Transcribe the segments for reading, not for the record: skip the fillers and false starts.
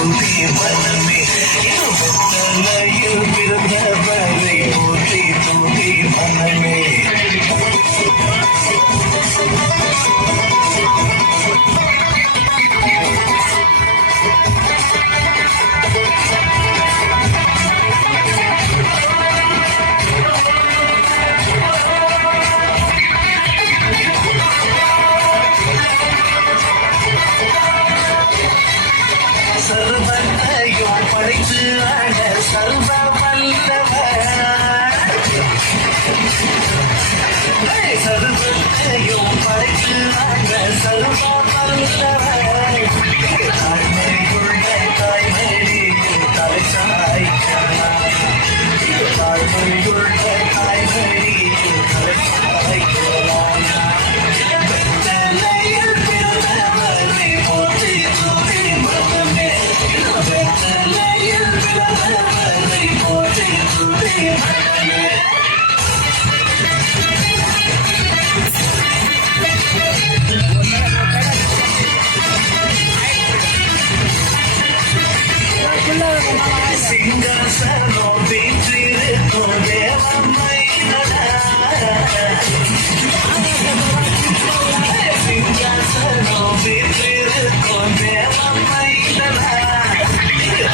தூதி மனமே தலையில் பிறந்தவரை போற்றி தூதி மனமே சர்வத்தையும் படைத்து ஆட சர்வ வல்லவர் சர்வத்தையும் படைத்து ஆட சர்வ வல்லவர் தாய்மையுள்ள தாய்மடியில் தலை சாய்க்கலாம் தாய்மையுள்ள தாய்மடியில் தலை சாய்க்கலாம் வெத்தலையில் பிறந்தவரை போற்றி தூதி மனமே வெத்தலையில் பிறந்தவரை போற்றி தூதி மனமே சிங்காசனம் வீற்றிருக்கும் தேவமையினடா சிங்காசனம் வீற்றிருக்கும் தேவமையினடா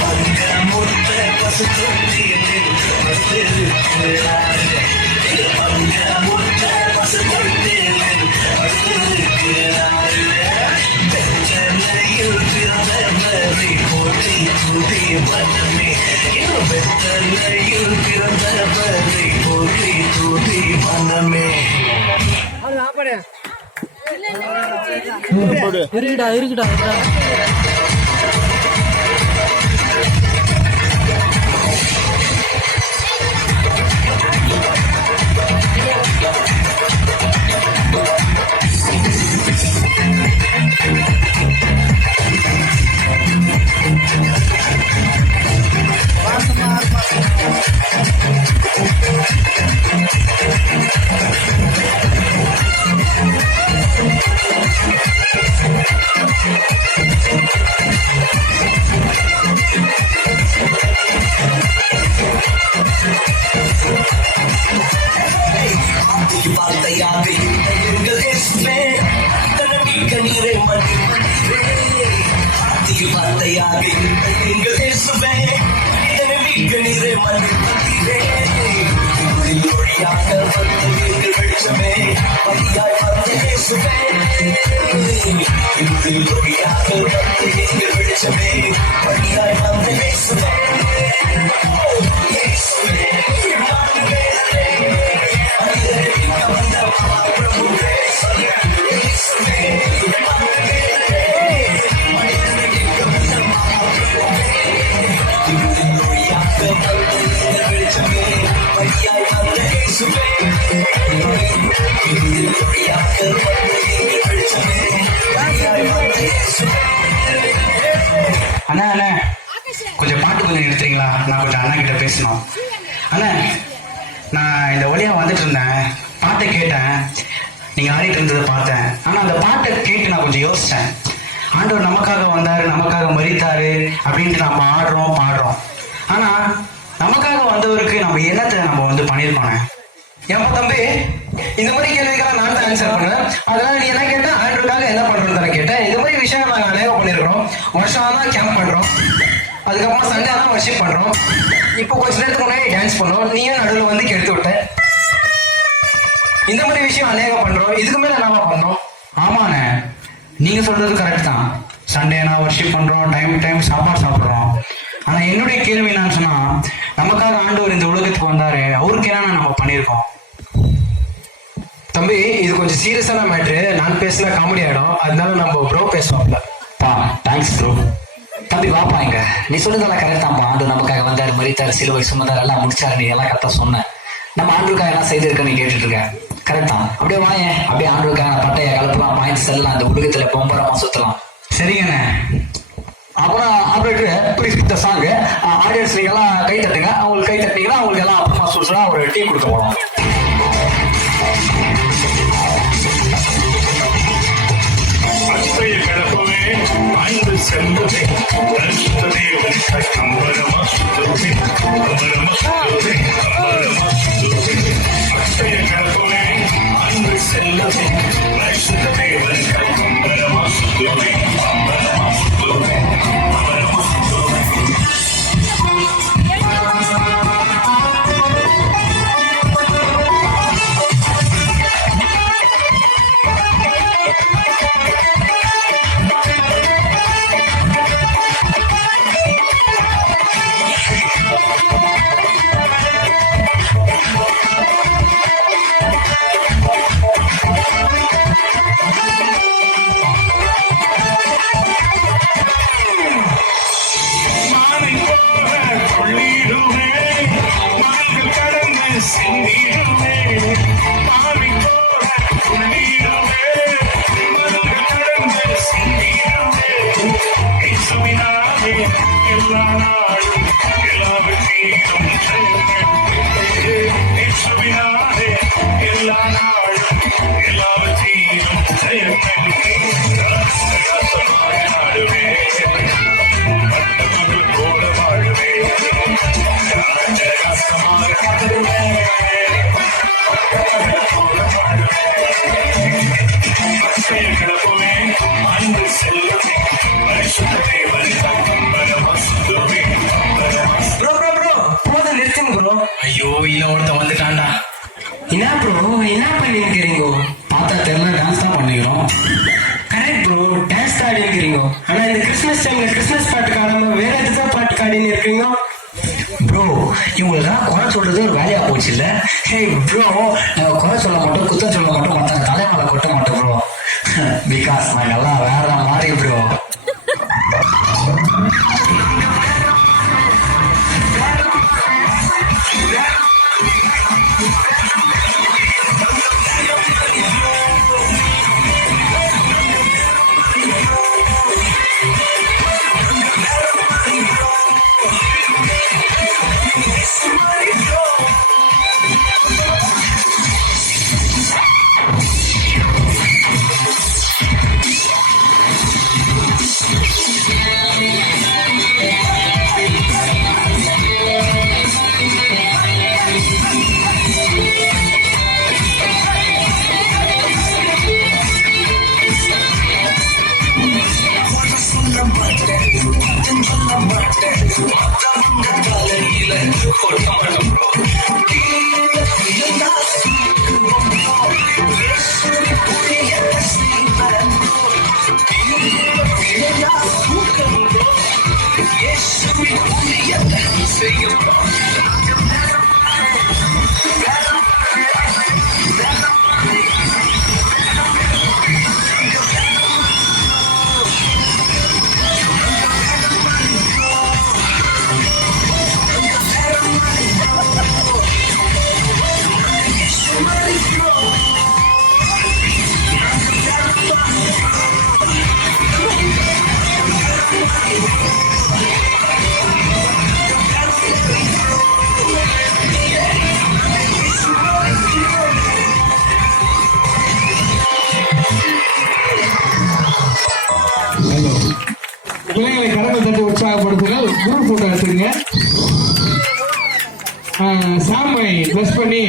பங்கமுத்த பசுத்தொட்டியில் வந்திருக்கிறார் பங்கமுத்த பசுத்தொட்டியில் வந்திருக்கிறார் வெத்தலையில் பிறந்தவரை போற்றி தூதி மனமே வெத்தலையில் பிறந்தவரை போற்றி தூதி மனமே இருக்குடா இருக்குடா வார்த்தையாக எங்கள் இயேசுவே கண்ணீரை மன்னிப்பீரே வார்த்தையாக எங்கள் இயேசுவே கண்ணீரை மன்னிப்பீரே மொழியாக வந்த எங்கள் வெளிச்சமே மொழியாய் வந்த இயேசுவே மொழியாக வந்த எங்கள் வெளிச்சமே மொழியாய் வந்த இயேசுவே இயேசுவே அண்ணா அண்ணா கொஞ்சம் பாட்டு கொஞ்சம் எடுத்துறீங்களா? நான் கொஞ்சம் அண்ணா கிட்ட பேசணும். அண்ணா நான் இந்த வழியா வந்துட்டு இருந்தேன், பாட்டை கேட்டேன், நீங்க ஆடிட்டு இருந்ததை பார்த்தேன். ஆனா அந்த பாட்டை கேட்டு நான் கொஞ்சம் யோசிச்சேன். ஆண்டவர் நமக்காக வந்தாரு, நமக்காக மரித்தாரு அப்படின்ட்டு நம்ம ஆடுறோம் பாடுறோம். ஆனா நமக்காக வந்தவருக்கு நம்ம என்னத்தை நம்ம பண்ணிருப்பானே? ஏன் தம்பி, இந்த மாதிரி கேள்விக்கெல்லாம் நான் தான் ஆன்சர் பண்ணுவேன். அதனால நீ என்ன கேட்ட, ஆண்டருக்காக என்ன பண்றோம்னு தானே கேட்டேன். இந்த மாதிரி விஷயம் நாங்கள் அநேகம் பண்ணிருக்கிறோம். வருஷம் தான் கேம்ப் பண்றோம், அதுக்கப்புறம் சண்டே தான் வர்ஷிப் பண்றோம். இப்போ கொஞ்ச நேரத்துக்கு முன்னாடி டான்ஸ் பண்ணோம், நீயும் நடுவில் வந்து கெடுத்து விட்ட. இந்த மாதிரி விஷயம் அநேகம் பண்றோம். இதுக்கு மேல என்னவா பண்ணோம்? ஆமாண்ணே, நீங்க சொல்றது கரெக்ட் தான். சண்டேனா வர்ஷிப் பண்றோம், டைம் சாப்பாடு சாப்பிடுறோம். ஆனா என்னுடைய கேள்வி என்னன்னு சொன்னா, நமக்காக ஆண்டவர் இந்த உலகத்துக்கு வந்தாரு, அவருக்கு என்ன நம்ம பண்ணிருக்கோம்? தம்பி, இது கொஞ்சம் சீரியஸான மேட்ரு. நான் பேசினா காமெடி ஆயிடும், அதனால நம்ம ப்ரோ பேசுவாப்ல. Thanks bro. தம்பி வாப்பா, இங்க நீ சொல்றதெல்லாம் கரெக்ட் தான்ப்பா. ஆண்டு நமக்காக வந்தாரு, மரித்தாரு, சிலுவை சுமந்தாரு, எல்லாம் முடிச்சாரு, நீ எல்லாம் கரெக்டா சொன்ன. நம்ம ஆண்டுக்காக என்ன செய்திருக்கன்னு கேட்டுட்டு இருக்க. கரெக்ட் தான். அப்படியே வாயேன், அப்படியே ஆண்டுக்கான பட்டைய கலப்பலாம், பாயிண்ட்ஸ் எல்லாம் அந்த உலகத்துல பொம்பரமா சுத்தலாம். சரிங்கண்ணே. அப்புறம் ஆப்ரேட்டர் ப்ளீஸ் இந்த சாங் ஆடியன்ஸ் நீங்க எல்லாம் கை தட்டுங்க. அவங்களுக்கு கை தட்டினீங்கன்னா அவங்களுக்கு எல்லாம் அப்புறமா சொல்றா ஒரு டீ கொடுக்க போறோம். அச்சைய கிடப்பவே அன்பு செல்வமே பரிசுத்த தேவனுக்காய் அம்பரமா சுத்தமே அம்பரமா சுத்தமே அம்பரமா சுத்தமே அக்ஷய கடப்பமே அன்பு செல்லமே பரிசுத்த தேவனுக்காய் அம்பரமா சுத்தமே அம்பரமா சுத்தமே அம்பரமா சுத்தமே ப்ரோ போதும் நிறுத்துங்க ப்ரோ. ஐயோ இல்ல ஒருத்தன் வந்துட்டான்டா. என்ன ப்ரோ என்ன பண்ணிருக்கிறீங்க? பார்த்தா தெரியல, டான்ஸ் தான் பண்ணிக்கிறோம். கரெக்ட் ப்ரோ, டான்ஸ் தான் ஆடிக்கிறீங்க. ஆனா இந்த கிறிஸ்மஸ் டைம்ல கிறிஸ்மஸ் பாட்டு ஆடாம வேற எதுதான் பாட்டு ஆடின்னு இருக்கீங்க? ப்ரோ இவங்களுக்கெல்லாம் குறை சொல்றது ஒரு வேலையா போச்சு இல்ல? ஹே ப்ரோ, நாங்க குறை சொல்ல மாட்டோம், குத்தம் சொல்ல மாட்டோம், மத்தவங்க தலைமலை கொட்ட மாட்டோம் ப்ரோ. பிகாஸ் நாங்கெல்லாம் வேற மாதிரி ப்ரோ. பிள்ளைங்களை கடமை தட்டி உற்சாகப்படுத்துங்கள். குரூப் போட்டோ எடுத்துக்கங்க. சாமை ப்ளஸ் பண்ணி